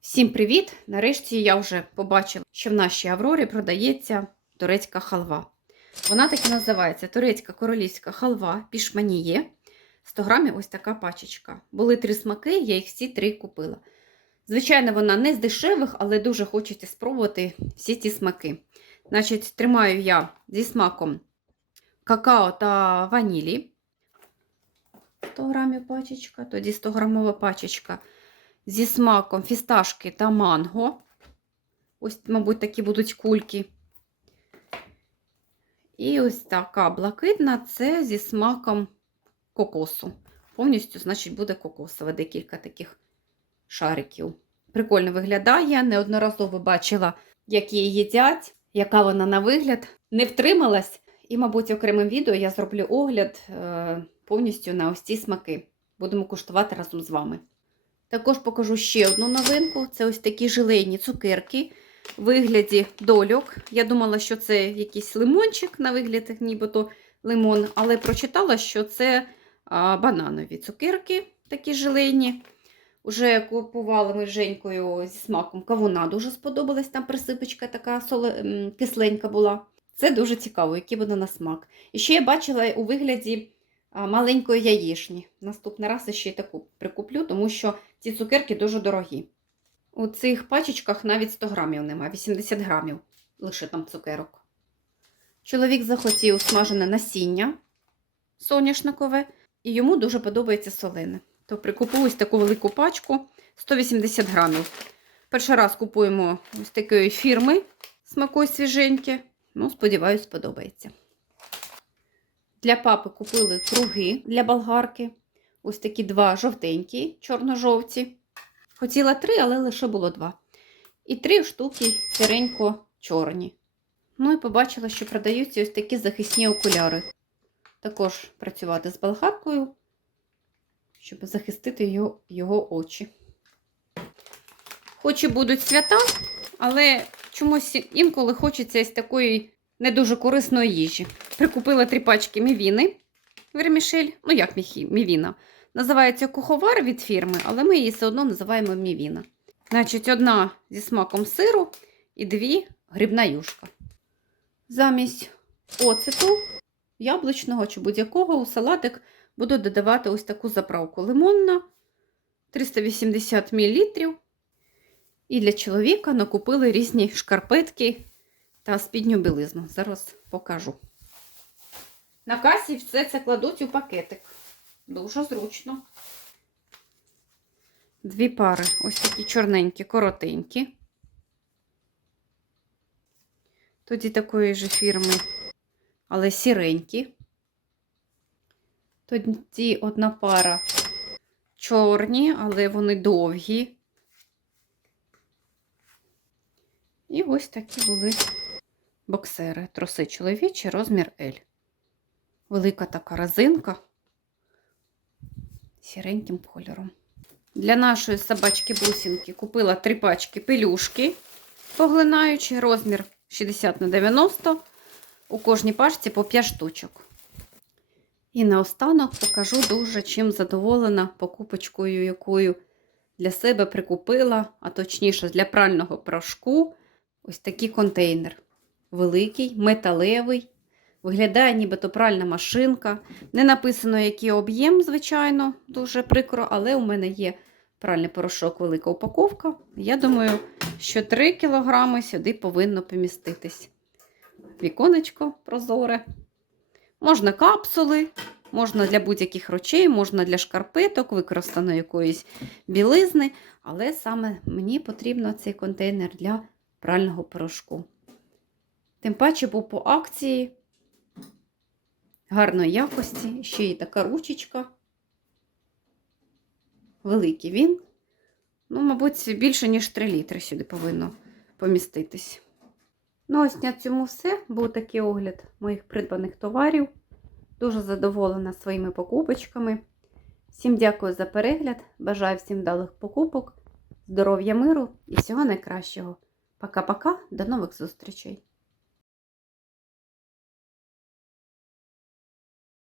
Всім привіт! Нарешті я вже побачила, що в нашій Аврорі продається турецька халва. Вона так і називається турецька королівська халва пішманіє. 100 грамів ось така пачечка. Були три смаки, я їх всі три купила. Звичайно, вона не з дешевих, але дуже хочеться спробувати всі ці смаки. Значить, тримаю я зі смаком какао та ванілі. 100 грамів пачечка, тоді 100 грамова пачечка зі смаком фісташки та манго. Ось, мабуть, такі будуть кульки. І ось така блакитна це зі смаком кокосу. Повністю, значить, буде кокосова, декілька таких шариків. Прикольно виглядає. Неодноразово бачила, як її їдять, яка вона на вигляд. Не втрималась. І, мабуть, окремим відео я зроблю огляд е, повністю на ось ці смаки. Будемо куштувати разом з вами. Також покажу ще одну новинку. Це ось такі желейні цукерки в вигляді дольок. Я думала, що це якийсь лимончик на вигляд, нібито лимон, але прочитала, що це бананові цукерки, такі желейні. Уже купували ми з Женькою зі смаком кавуна, дуже сподобалась. Там присипочка така кисленька була. Це дуже цікаво, який буде на смак. І ще я бачила у вигляді маленької яєшні. Наступний раз ще й таку прикуплю, тому що ці цукерки дуже дорогі. У цих пачечках навіть 100 грамів нема, 80 грамів лише там цукерок. Чоловік захотів смажене насіння соняшникове, і йому дуже подобається солене. То прикупив ось таку велику пачку 180 грамів. Перший раз купуємо ось такої фірми смакой свіженьке. Ну, сподіваюсь, сподобається. Для папи купили круги для болгарки. Ось такі два жовтенькі, чорно-жовті. Хотіла три, але лише було два. І три штуки сіренько-чорні. Ну і побачила, що продаються ось такі захисні окуляри. Також працювати з болгаркою, щоб захистити його, його очі. Хоч і будуть свята, але чомусь інколи хочеться ось такої не дуже корисної їжі. Прикупила три пачки мівіни. Вермішель, ну як мівіна. Називається куховар від фірми, але ми її все одно називаємо мівіна. Значить, одна зі смаком сиру і дві грибна юшка. Замість оцету, яблучного чи будь-якого у салатик буду додавати ось таку заправку лимонна 380 мл. І для чоловіка накупили різні шкарпетки та спідню білизну. Зараз покажу. На касі все це кладуть у пакетик. Дуже зручно. Дві пари. Ось такі чорненькі, коротенькі. Тоді такої ж фірми, але сіренькі. Тоді одна пара чорні, але вони довгі. І ось такі були боксери. Троси чоловічі, розмір L. Велика така резинка сіреньким кольором. Для нашої собачки бусинки купила три пачки пелюшки, поглинаючи, розмір 60 на 90 у кожній пачці по 5 штучок. І наостанок покажу дуже чим задоволена покупочкою, якою для себе прикупила, а точніше для прального порошку, ось такий контейнер. Великий, металевий. Виглядає нібито пральна машинка. Не написано, який об'єм, звичайно, дуже прикро, але у мене є пральний порошок, велика упаковка. Я думаю, що 3 кг сюди повинно поміститись. Віконечко прозоре. Можна капсули, можна для будь-яких речей, можна для шкарпеток, використано якоїсь білизни. Але саме мені потрібно цей контейнер для прального порошку. Тим паче, був по акції гарної якості, ще й така ручечка. Великий він. Ну, мабуть, більше, ніж 3 літри сюди повинно поміститись. Ну, ось на цьому все. Був такий огляд моїх придбаних товарів. Дуже задоволена своїми покупочками. Всім дякую за перегляд. Бажаю всім вдалих покупок, здоров'я, миру і всього найкращого. Пока-пока, до нових зустрічей!